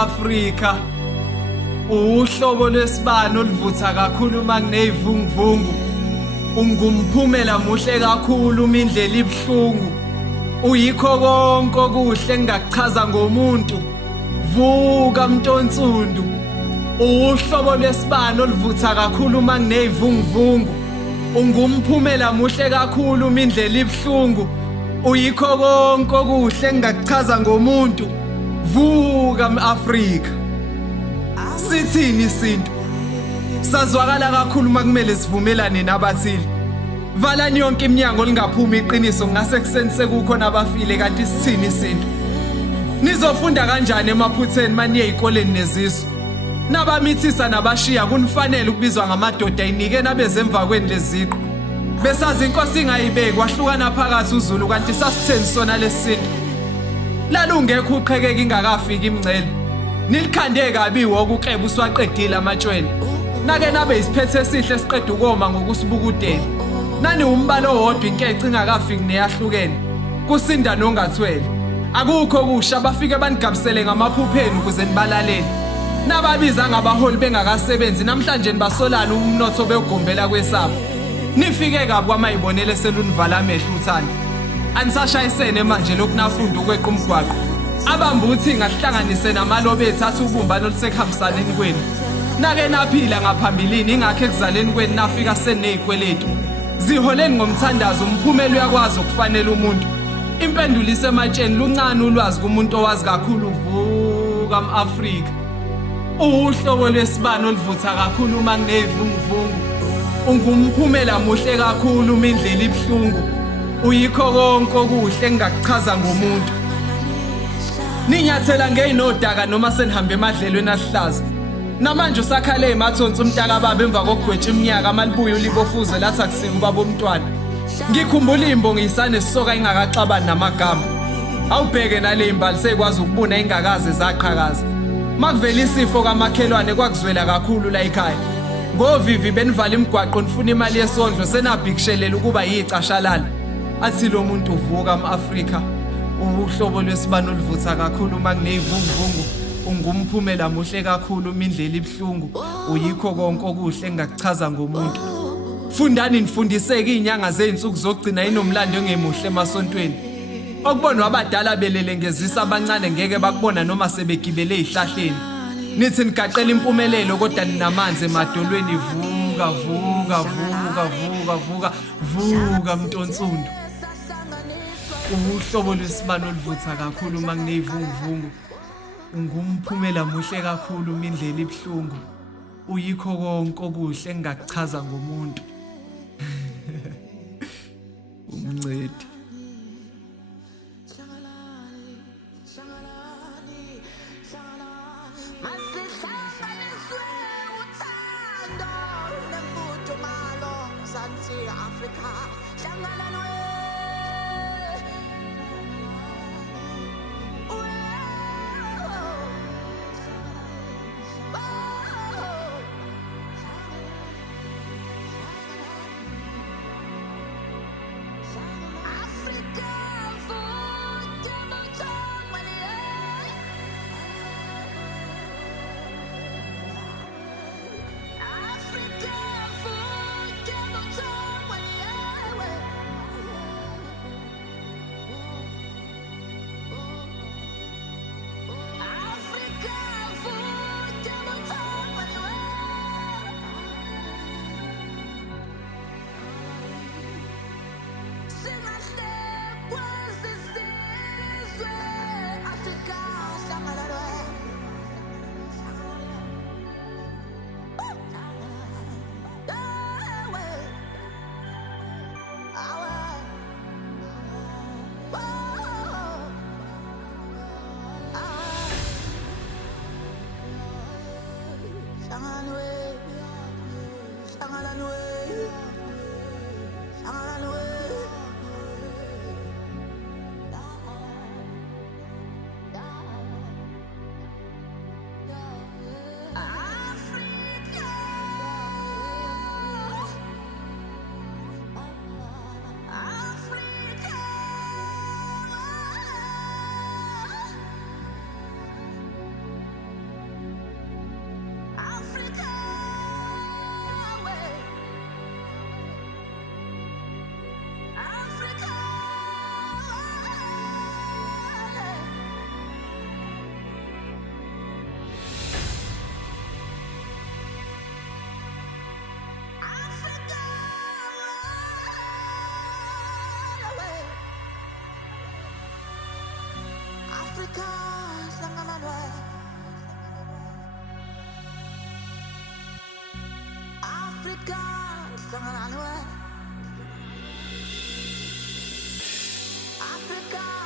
Afrika uhlobo lwesibani oluvutha kakhulu makunezivunguvungu ungumphumela muhle kakhulu imindlela ibhlungu uyikho konke okuhle engakuchaza ngomuntu vuka mntonsundu uhlobo lwesibani oluvutha kakhulu makunezivunguvungu ungumphumela muhle kakhulu imindlela ibhlungu uyikho konke okuhle engakuchaza ngomuntu vuka mAfrika sithini isinto sazwakala kakhulu makumele sivumelane nabathile valani yonke iminyango lingaphuma iqiniso ngase kuseni sekukhona abafile kanti sithini isinto nizofunda kanjani emaphutheni maniye ezikoleni nezisu nabamithisa nabashiya kunifanele ukubizwa ngamadoda ayinike nabeze emva kweni leziqo besazi inkosi ingayibeki wahlukana phakathi uZulu kanti sasitheni sona lesinto lalungekho uqhekeka ingakafika imncele nilikhande kabi wokukleba uswaqedile amatshwele nake nabe isiphethe esihle siqeda ukoma ngokusibukudela nani umbalo owodwa inkece ingakafiki neyahlukene kusinda nongathwele akukho kusha bafike banigabisele ngamaphupheni ukuze nibalalele nababiza ngabaholi bengakasebenzi namhlanje nibasolana umnotho begombela kwesabo nifike kabi kwamayibonele selunivala amehlo uthanda anisashayisene manje lokunafunda ukweqa umgwaqo abambuthi ngahlanganise namalobe ethatha ubumbano lusekhambisaneni kwenu nake naphila ngaphambilini ingakho ekuzaleni kwenu nafika senezikweletu ziholeni ngomthandazo umphumelo uyakwazi ukufanele umuntu impendulo isematsheni luncane ulwazi kumuntu owazi kakhulu vuka mAfrika uhlobo lwesibani oluvutha kakhulu makunezivunguvungu ungumphumela muhle kakhulu imindlela ibhlungu uyikho konke okuhle engakuchaza ngomuntu ninyathela ngeinodaka noma senihambe emadlelweni ahlaza namanje usakhale emathonsi umntaka baba emva kokugwetsha iminyaka amalibuye ulibofuze lathi akusika ubaba omntwana ngikhumbula imbongi isane sisoka ingakaxabani namagama awubheke nale imbali sekwazi ukubona ingakaze zaqhakaza makuvela isifo kamakhelwane kwakuzwela kakhulu la ekhaya ngovivi benivala imigwaqo nifuna imali yesondlo senabhikishelela ukuba yicashalala athi lo muntu uvuka mAfrika uhlobo lwesibani oluvutha kakhulu makunezivunguvungu ungumphumela muhle kakhulu imindlela ibhlungu uyikho konke okuhle engakuchaza ngomuntu fundani nifundiseke izinyanga zeinsuku zokugcina inomlando ongemuhle emasontweni okubonwa abadala belele ngezisa abancane ngeke bakubona noma sebegibele ezihlahleni nithi nigaqela impumelelo kodwa ninamanzi emadolweni vuka vuka vuka vuka vuka vuka mntonsundu uhlobo lwesibani oluvutha kakhulu makunezivunguvungu Ungumphumela muhle kakhulu mindlela ibhlungu. Uyikho konke okuhle engakuchaza ngomuntu. Umncedi. Africa, Shangalanwe. Africa,